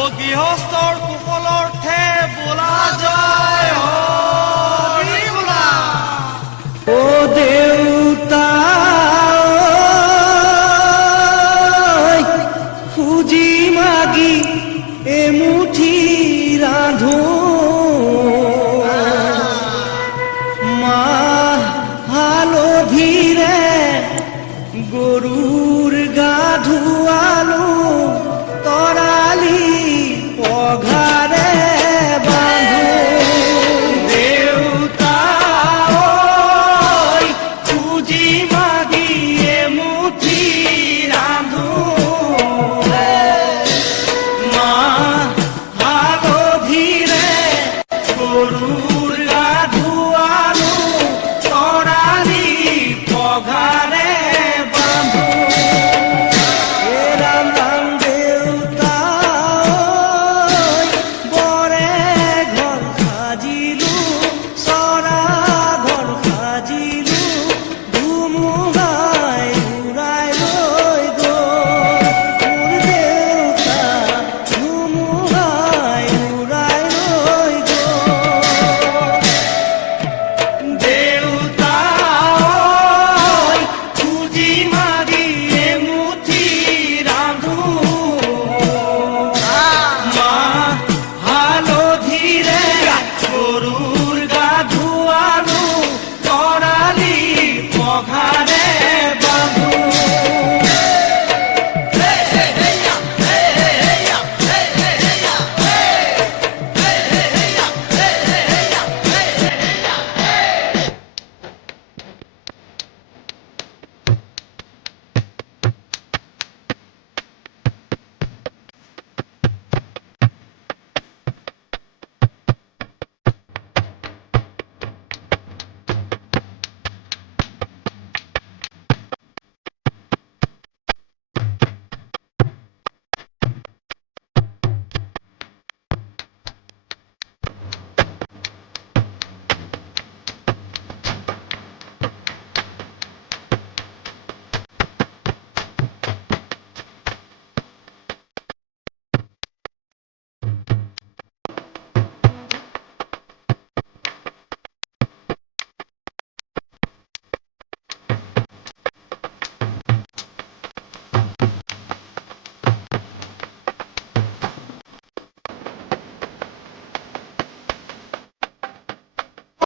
ও গৃহস্থর কুফলর্থে বলা যায়।